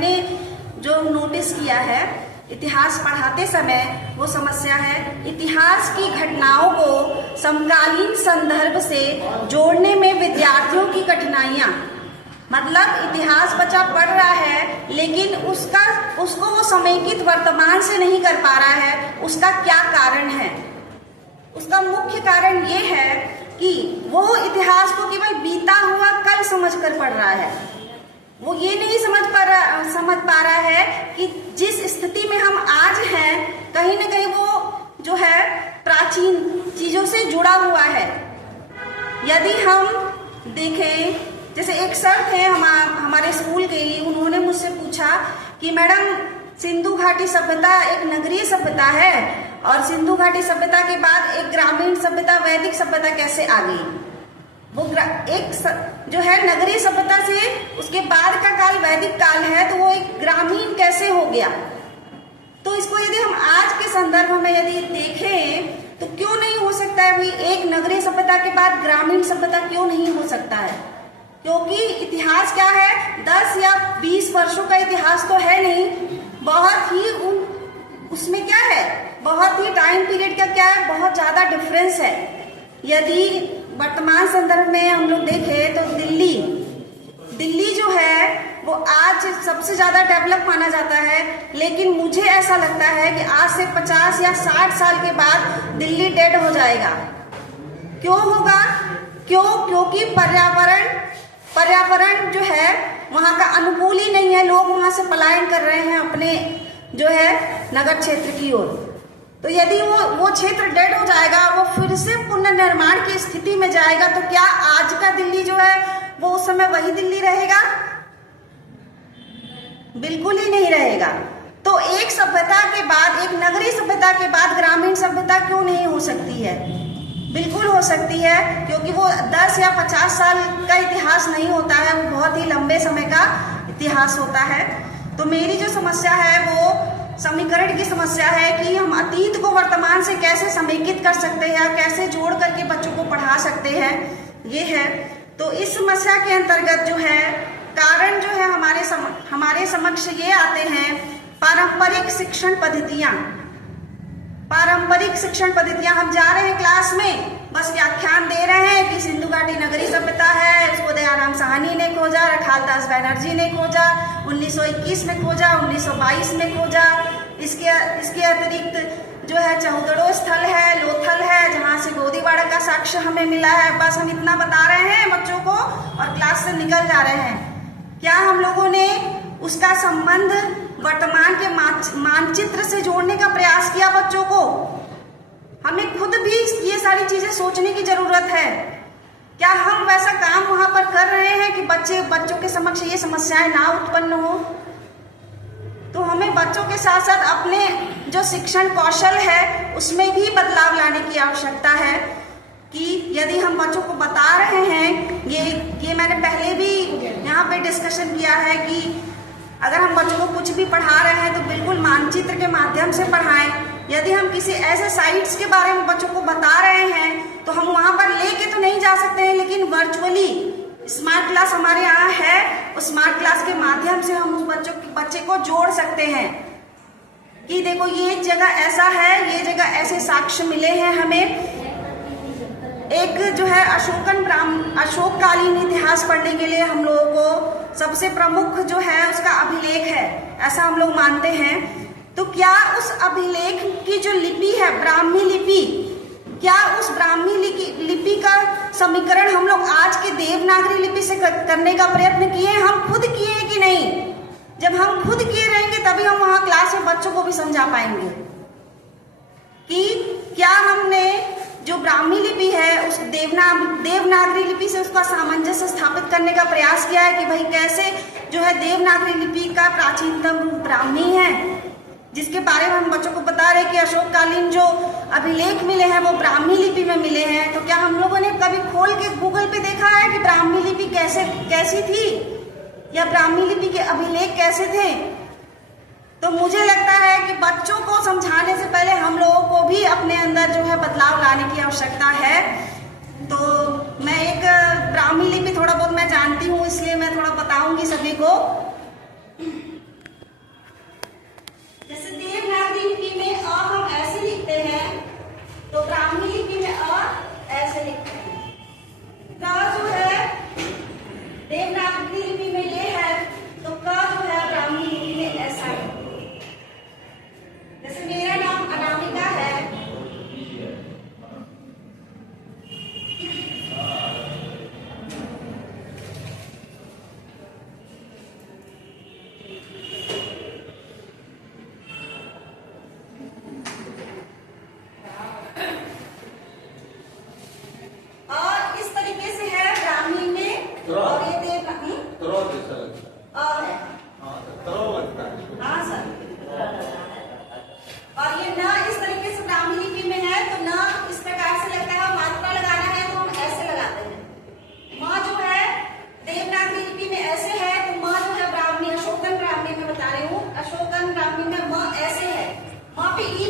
मैंने जो नोटिस किया है इतिहास पढ़ाते समय, वो समस्या है इतिहास की घटनाओं को समकालीन संदर्भ से जोड़ने में विद्यार्थियों की कठिनाइयां। मतलब इतिहास बच्चा पढ़ रहा है लेकिन उसको वो समेकित वर्तमान से नहीं कर पा रहा है। उसका क्या कारण है? उसका मुख्य कारण ये है कि वो इतिहास को केवल बीता हुआ कल समझकर पढ़ रहा है। वो ये नहीं समझ पा रहा है कि जिस स्थिति में हम आज हैं कहीं ना कहीं वो जो है प्राचीन चीजों से जुड़ा हुआ है। यदि हम देखें, जैसे एक सर थे हमारे स्कूल के ही, उन्होंने मुझसे पूछा कि मैडम सिंधु घाटी सभ्यता एक नगरीय सभ्यता है और सिंधु घाटी सभ्यता के बाद एक ग्रामीण सभ्यता वैदिक सभ्यता कैसे आ गई? वो एक जो है नगरीय सभ्यता से उसके बाद का काल वैदिक काल है, तो वो एक ग्रामीण कैसे हो गया? तो इसको यदि हम आज के संदर्भ में यदि देखें तो क्यों नहीं हो सकता है भाई, एक नगरीय सभ्यता के बाद ग्रामीण सभ्यता क्यों नहीं हो सकता है? क्योंकि इतिहास क्या है, 10 या 20 वर्षों का इतिहास तो है नहीं, बहुत ही उसमें क्या है, बहुत ही टाइम पीरियड का क्या है, बहुत ज्यादा डिफरेंस है। यदि वर्तमान संदर्भ में हम लोग देखें तो दिल्ली जो है वो आज सबसे ज्यादा डेवलप माना जाता है, लेकिन मुझे ऐसा लगता है कि आज से 50 या 60 साल के बाद दिल्ली डेड हो जाएगा। क्यों होगा? क्योंकि पर्यावरण जो है वहां का अनुकूल ही नहीं है। लोग वहां से पलायन कर रहे हैं अपने जो है नगर क्षेत्र की ओर। तो यदि वो क्षेत्र डेड हो जाएगा, वो फिर से पुनर्निर्माण की स्थिति में जाएगा, तो क्या आज का दिल्ली जो है वो उस समय वही दिल्ली रहेगा? बिल्कुल ही नहीं रहेगा। तो एक सभ्यता के बाद, एक नगरीय सभ्यता के बाद ग्रामीण सभ्यता क्यों नहीं हो सकती है? बिल्कुल हो सकती है, क्योंकि वो 10 या 50 साल का इतिहास नहीं होता है, वो बहुत ही लंबे समय का इतिहास होता है। तो मेरी जो समस्या है वो समीकरण की समस्या है कि हम अतीत को वर्तमान से कैसे समेकित कर सकते हैं, कैसे जोड़ करके बच्चों को पढ़ा सकते हैं, ये है। तो इस समस्या के अंतर्गत जो है कारण जो है हमारे समक्ष ये आते हैं पारंपरिक शिक्षण पद्धतियां। हम जा रहे हैं क्लास में, बस व्याख्यान दे रहे हैं कि सिंधु घाटी नगरीय सभ्यता है, उसको दयाराम साहनी ने खोजा, रखालदास बैनर्जी ने खोजा, 1921 में खोजा, 1922 में खोजा। इसके अतिरिक्त जो है चौदड़ो स्थल है, लोथल है, जहाँ से गोदीवाड़ा का साक्ष्य हमें मिला है। बस हम इतना बता रहे हैं बच्चों को और क्लास से निकल जा रहे हैं। क्या हम लोगों ने उसका संबंध वर्तमान के मानचित्र से जोड़ने का प्रयास किया बच्चों को? हमें खुद भी ये सारी चीजें सोचने की जरूरत है। क्या हम वैसा काम वहां पर कर रहे हैं कि बच्चों के समक्ष ये समस्याएं ना उत्पन्न हो? तो हमें बच्चों के साथ साथ अपने जो शिक्षण कौशल है उसमें भी बदलाव लाने की आवश्यकता है कि यदि हम बच्चों को बता रहे हैं, ये मैंने पहले भी यहाँ पे डिस्कशन किया है कि अगर हम बच्चों को कुछ भी पढ़ा रहे हैं तो बिल्कुल मानचित्र के माध्यम से पढ़ाएं। यदि हम किसी ऐसे साइट्स के बारे में बच्चों को बता रहे हैं तो हम वहां पर लेके तो नहीं जा सकते हैं, लेकिन वर्चुअली स्मार्ट क्लास हमारे यहाँ है, उस स्मार्ट क्लास के माध्यम से हम उस बच्चे को जोड़ सकते हैं कि देखो ये जगह ऐसा है, ये जगह ऐसे साक्ष्य मिले हैं हमें। एक जो है अशोककालीन इतिहास पढ़ने के लिए हम लोगों को सबसे प्रमुख जो है उसका अभिलेख है, ऐसा हम लोग मानते हैं। तो क्या उस अभिलेख की जो लिपि है ब्राह्मी लिपि, क्या उस ब्राह्मी लिपि का समीकरण हम लोग आज के देवनागरी लिपि से करने का प्रयत्न किए? हम खुद किए कि नहीं? जब हम खुद किए रहेंगे तभी हम वहां क्लास में बच्चों को भी समझा पाएंगे कि क्या हमने जो ब्राह्मी लिपि है उस देवनागरी लिपि से उसका सामंजस्य स्थापित करने का प्रयास किया है कि भाई कैसे जो है देवनागरी लिपि का प्राचीनतम रूप ब्राह्मी है, जिसके बारे में हम बच्चों को बता रहे कि अशोककालीन जो अभिलेख मिले हैं वो ब्राह्मी लिपि में मिले हैं। तो क्या हम लोगों ने कभी खोल के गूगल पे देखा है कि ब्राह्मी लिपि कैसी थी या ब्राह्मी लिपि के अभिलेख कैसे थे? तो मुझे लगता है कि बच्चों को समझाने से पहले हम लोगों को भी अपने अंदर जो है बदलाव लाने की आवश्यकता है। तो मैं एक ब्राह्मी लिपि थोड़ा बहुत मैं जानती हूँ, इसलिए मैं थोड़ा बताऊंगी सभी को। रही हूँ। अशोकन ब्राह्मी में म ऐसे है, म पे ई